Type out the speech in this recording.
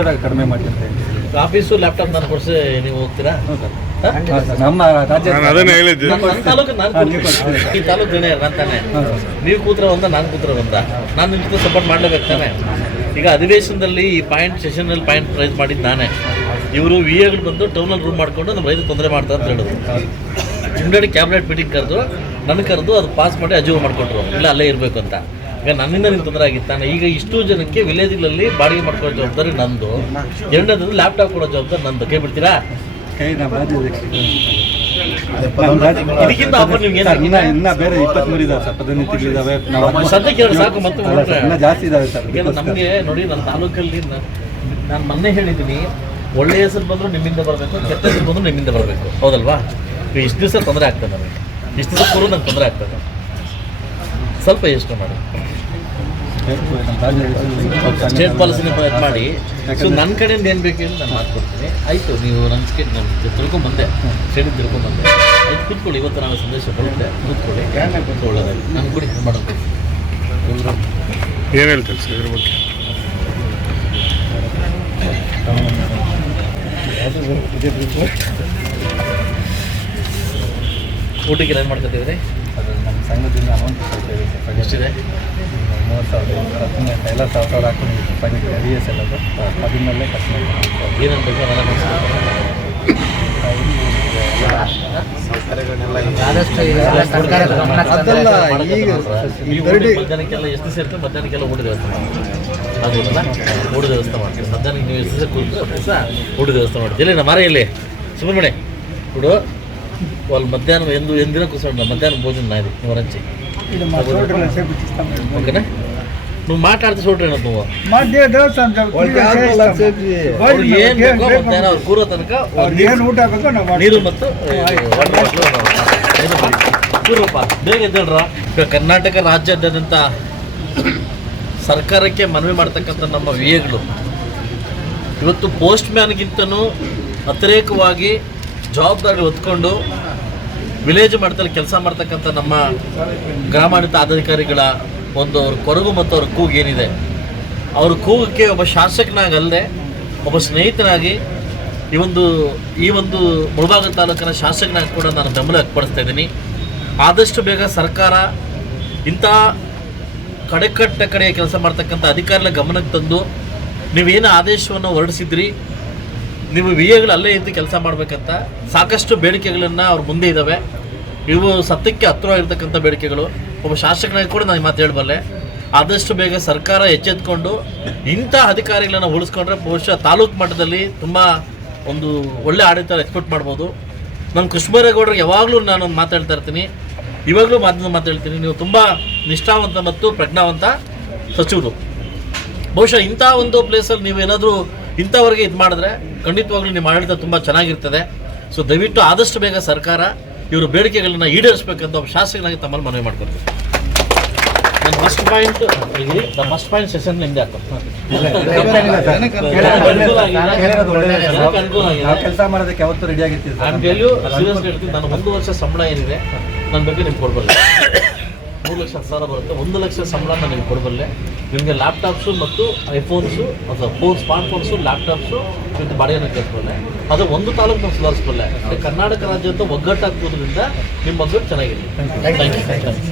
ಒತ್ತಡ ಕಡಿಮೆ ಮಾಡಿ ಅಂತ ಹೇಳಿ. ಆಫೀಸು ಲ್ಯಾಪ್ಟಾಪ್ ನಾನು ಕೊಡಿಸಿ ನೀವು ಹೋಗ್ತೀರಾ? ನಮ್ಮ ರಾಜ್ಯ ತಾಲೂಕು ಈ ತಾಲೂಕು ಜನ ನಾನು ತಾನೆ. ನೀವು ಕೂತ್ರ ಒಂದ ನಾನು ಕೂತ್ರ ಒಂದ, ನಾನು ನಿಮ್ಗೆ ಸಪೋರ್ಟ್ ಮಾಡಲೇಬೇಕು ತಾನೆ. ಈಗ ಅಧಿವೇಶನದಲ್ಲಿ ಈ ಪಾಯಿಂಟ್ ಸೆಷನ್ನಲ್ಲಿ ಪಾಯಿಂಟ್ ರೈಸ್ ಮಾಡಿದ್ದು ನಾನೇ. ಇವರು ವಿ ಎಗಳು ಬಂದು ಟೌನಲ್ಲಿ ರೂಮ್ ಮಾಡಿಕೊಂಡು ನಮ್ಮ ರೈತರು ತೊಂದರೆ ಮಾಡ್ತಾರೆ ಅಂತ ಹೇಳಿದ್ರು. ಹಿಂದಡಿ ಕ್ಯಾಬಿನೆಟ್ ಮೀಟಿಂಗ್ ಕರೆದು ನನ್ನ ಕರೆದು ಅದು ಪಾಸ್ ಮಾಡಿ ಅಜೀವ್ ಮಾಡಿಕೊಟ್ರು, ಇಲ್ಲ ಅಲ್ಲೇ ಇರಬೇಕು ಅಂತ. ಈಗ ನನ್ನಿಂದ ನಿಮ್ಗೆ ತೊಂದರೆ ಆಗಿತ್ತಾನೆ. ಈಗ ಇಷ್ಟು ಜನಕ್ಕೆ ವಿಲೇಜ್ಗಳಲ್ಲಿ ಬಾಡಿಗೆ ಮಾಡ್ಕೊಳ್ಳೋ ಜವಾಬ್ದಾರಿ ನಂದು, ಎರಡನೇದು ಲ್ಯಾಪ್ಟಾಪ್ ಕೊಡೋ ಜವಾಬ್ದಾರಿ ನಂದು. ಕೈ ಬಿಡ್ತೀರಾ? ಇದಕ್ಕಿಂತ ಆಫರ್ ನಿಮ್ಗೆ ಇನ್ನ ಬೇರೆ 23 ಇದಾವೆ ಸರ್, ಪ್ರತಿನಿಧಿಗಳಿದಾವೆ. ಸದ್ಯಕ್ಕೆ ಎರಡು ಸಾಕು, ಮತ್ತೆ ಜಾಸ್ತಿ ಇದಾವೆ ಸರ್. ನಮಗೆ ನೋಡಿ, ನನ್ನ ತಾಲೂಕಲ್ಲಿ ನಾನು ಮೊನ್ನೆ ಹೇಳಿದ್ದೀನಿ, ಒಳ್ಳೆ ಹೆಸರು ಬಂದರೂ ನಿಮ್ಮಿಂದ ಬರಬೇಕು, ಕೆಟ್ಟ ಹೆಸರು ಬಂದರೂ ನಿಮ್ಮಿಂದ ಬರಬೇಕು, ಹೌದಲ್ವಾ? ಇಷ್ಟು ದಿವಸ ತೊಂದರೆ ಆಗ್ತದೆ ನನಗೆ, ಇಷ್ಟು ದಿವಸ ಕೂಡ ನಂಗೆ ತೊಂದರೆ ಆಗ್ತದೆ. ಸ್ವಲ್ಪ ಯೋಚನೆ ಮಾಡಿ, ಸ್ಟೇಟ್ ಪಾಲಿಸಿನ ಪ್ರಯತ್ನ ಮಾಡಿ. ಸೊ ನನ್ನ ಕಡೆಯಿಂದ ಏನು ಬೇಕು ಹೇಳಿ ನಾನು ಮಾಡ್ಕೊಡ್ತೀನಿ. ಆಯಿತು, ನೀವು ನನ್ನ ಸ್ಟೇಟ್ ನಮ್ಮ ತಿಳ್ಕೊಂಬಂದೆ, ಸ್ಟೇಟಿಗೆ ತಿಳ್ಕೊಂಬಂದೆ. ಆಯ್ತು, ಕೂತ್ಕೊಳ್ಳಿ. ಇವತ್ತು ನಾನು ಸಂದೇಶ ಬರುತ್ತೆ, ಕೂತ್ಕೊಳ್ಳಿ. ಒಳ್ಳೆದಾಗಿ ನಾನು ಕೂಡ ಇದು ಮಾಡೋದು. ಏನು ಹೇಳ್ತಾರೆ ಸರ್ ಇದ್ರ ಬಗ್ಗೆ? ಊಟಕ್ಕೆ ಏನು ಮಾಡ್ಕೊತೀವಿ? ಅದು ನಮ್ಮ ಸಂಘದಿಂದ ಅಮೌಂಟ್ ಕೊಡ್ತೇವೆ ಸರ್. ಎಷ್ಟಿದೆ? 30,000 ಎಲ್ಲ ಸಾವಿರ ಹಾಕೊಂಡು ಸಂಘಕ್ಕೆ RES ಎಲ್ಲದು ಅದನ್ನೆಲ್ಲೇ ಖರ್ಚು ಮಾಡ್ತೀವಿ. ಏನೇನು ಬೇಕು ಅದೆಲ್ಲ ಮಧ್ಯಾಹ್ನಕ್ಕೆಲ್ಲ ಎಷ್ಟು ದಿವಸ ಇರ್ತದೆ? ಮಧ್ಯಾಹ್ನಕ್ಕೆಲ್ಲ ಊಟ ವ್ಯವಸ್ಥೆ ಮಾಡ್ತೀವಿ. ಅದಿರಲ್ಲ, ಊಟ ವ್ಯವಸ್ಥೆ ಮಾಡ್ತೀವಿ. ಮಧ್ಯಾಹ್ನಕ್ಕೆ ನೀವು ಎಷ್ಟು ದಿವಸ ಕೂತು ಸಹ ಊಟ ವ್ಯವಸ್ಥೆ ಮಾಡ್ತೀವಿ. ಇಲ್ಲಿ ನಮ್ಮ ಇಲ್ಲಿ ಸುಬ್ರಹ್ಮಣ್ಯ ಕೊಡು. వాళ్ళు మధ్యాహ్నం ಎಂದಿನ కూర్చోండి. మధ్యాహ్నం భోజనం నాది, నువ్వు రంచి ఓకేనా? నువ్వు మాట్లాడితే చూడరే నువ్వు ಏನು ಬೇಕೋ ಮಧ್ಯಾಹ್ನ ಅವ್ರು ಕೂರೋ ತನಕ ನೀರು ಮತ್ತು ಕೂರಪ್ಪ. ಬೇಗ ಎದ್ದೇಳ್ರ. ಕರ್ನಾಟಕ ರಾಜ್ಯಾದ್ಯಂತ ಸರ್ಕಾರಕ್ಕೆ ಮನವಿ ಮಾಡ್ತಕ್ಕಂಥ ನಮ್ಮ ವಿಎಗಳು ಇವತ್ತು ಪೋಸ್ಟ್ ಮ್ಯಾನ್ಗಿಂತನೂ ಅತಿರೇಕವಾಗಿ ಜವಾಬ್ದಾರಿ ಹೊತ್ಕೊಂಡು ವಿಲೇಜ್ ಮಟ್ಟದಲ್ಲಿ ಕೆಲಸ ಮಾಡ್ತಕ್ಕಂಥ ನಮ್ಮ ಗ್ರಾಮಾಡಳಿತ ಅಧಿಕಾರಿಗಳ ಒಂದು ಅವ್ರ ಕೊರಗು ಮತ್ತು ಅವ್ರ ಕೂಗು ಏನಿದೆ, ಅವ್ರ ಕೂಗಕ್ಕೆ ಒಬ್ಬ ಶಾಸಕನಾಗಲ್ಲದೆ ಒಬ್ಬ ಸ್ನೇಹಿತನಾಗಿ ಈ ಒಂದು ಮುಳಬಾಗಿಲು ತಾಲೂಕಿನ ಶಾಸಕನಾಗಿ ಕೂಡ ನಾನು ಬೆಂಬಲ ವ್ಯಕ್ತಪಡಿಸ್ತಾ ಇದ್ದೀನಿ. ಆದಷ್ಟು ಬೇಗ ಸರ್ಕಾರ ಇಂಥ ಕಡೆ ಕೆಲಸ ಮಾಡ್ತಕ್ಕಂಥ ಅಧಿಕಾರಿಗಳ ಗಮನಕ್ಕೆ ತಂದು ನೀವೇನು ಆದೇಶವನ್ನು ಹೊರಡಿಸಿದ್ರಿ, ನೀವು ವಿಎಗಳು ಅಲ್ಲೇ ಇದ್ದು ಕೆಲಸ ಮಾಡಬೇಕಂತ ಸಾಕಷ್ಟು ಬೇಡಿಕೆಗಳನ್ನು ಅವ್ರ ಮುಂದೆ ಇದ್ದಾವೆ. ಇವು ಸತ್ಯಕ್ಕೆ ಹತ್ತಿರವಾಗಿರ್ತಕ್ಕಂಥ ಬೇಡಿಕೆಗಳು. ಒಬ್ಬ ಶಾಸಕನಾಗಿ ಕೂಡ ನಾನು ಮಾತು ಹೇಳಬಲ್ಲೆ. ಆದಷ್ಟು ಬೇಗ ಸರ್ಕಾರ ಎಚ್ಚೆತ್ಕೊಂಡು ಇಂಥ ಅಧಿಕಾರಿಗಳನ್ನು ಉಳಿಸ್ಕೊಂಡ್ರೆ ಬಹುಶಃ ತಾಲೂಕು ಮಟ್ಟದಲ್ಲಿ ತುಂಬ ಒಂದು ಒಳ್ಳೆ ಆಡಳಿತ ಎಕ್ಸ್ಪೆಕ್ಟ್ ಮಾಡ್ಬೋದು. ನಾನು ಕೃಷ್ಣಬೈರೇಗೌಡರಿಗೆ ಯಾವಾಗಲೂ ನಾನು ಮಾತಾಡ್ತಾ ಇರ್ತೀನಿ, ಇವಾಗಲೂ ಮಾತಾಡ್ತೀನಿ, ನೀವು ತುಂಬ ನಿಷ್ಠಾವಂತ ಮತ್ತು ಪ್ರಜ್ಞಾವಂತ ಸಚಿವರು. ಬಹುಶಃ ಇಂಥ ಒಂದು ಪ್ಲೇಸಲ್ಲಿ ನೀವೇನಾದರೂ ಇಂಥವ್ರಿಗೆ ಇದು ಮಾಡಿದ್ರೆ ಖಂಡಿತವಾಗ್ಲೂ ನಿಮ್ಮ ಆಡಳಿತ ತುಂಬ ಚೆನ್ನಾಗಿರ್ತದೆ. ಸೊ ದಯವಿಟ್ಟು ಆದಷ್ಟು ಬೇಗ ಸರ್ಕಾರ ಇವರು ಬೇಡಿಕೆಗಳನ್ನ ಈಡೇರಿಸಬೇಕಂತ ಒಬ್ಬ ಶಾಸಕನಾಗಿ ತಮ್ಮಲ್ಲಿ ಮನವಿ ಮಾಡ್ಕೊಡ್ತೀನಿ. ನನ್ನ ಫಸ್ಟ್ ಪಾಯಿಂಟ್ ಸೆಷನ್ ನಿಂದೆ ಕೆಲಸ ಮಾಡೋದಕ್ಕೆ ಯಾವತ್ತೂ ರೆಡಿ ಆಗಿರ್ತೀವಿ. ನಾನು 1 ವರ್ಷ ಸಂಬಳ ಏನಿದೆ ನನ್ನ ಬಗ್ಗೆ ನಿಮ್ಗೆ ಕೊಡಬಲ್ಲೆ. 3,00,000 ಬರುತ್ತೆ. 1,00,000 ಸಂಬಳ ನಾನು ನಿಮ್ಗೆ ಕೊಡಬಲ್ಲೆ. ನಿಮಗೆ ಲ್ಯಾಪ್ಟಾಪ್ಸು ಮತ್ತು ಐಫೋನ್ಸು ಅಥವಾ ಸ್ಮಾರ್ಟ್ಫೋನ್ಸು, ಲ್ಯಾಪ್ಟಾಪ್ಸು ಮತ್ತು ಬಾಡಿಗೆನ ಕೇಳ್ಬಲ್ಲೆ. ಅದು ಒಂದು ತಾಲೂಕು ನಾವು ಸುಧಾರಿಸ್ಬಲ್ಲೆ. ಕರ್ನಾಟಕ ರಾಜ್ಯದ ಒಗ್ಗಟ್ಟಾಗ್ಬೋದ್ರಿಂದ ನಿಮ್ಮ ಒಗ್ಗಟ್ಟು ಚೆನ್ನಾಗಿದೆ. Thank you.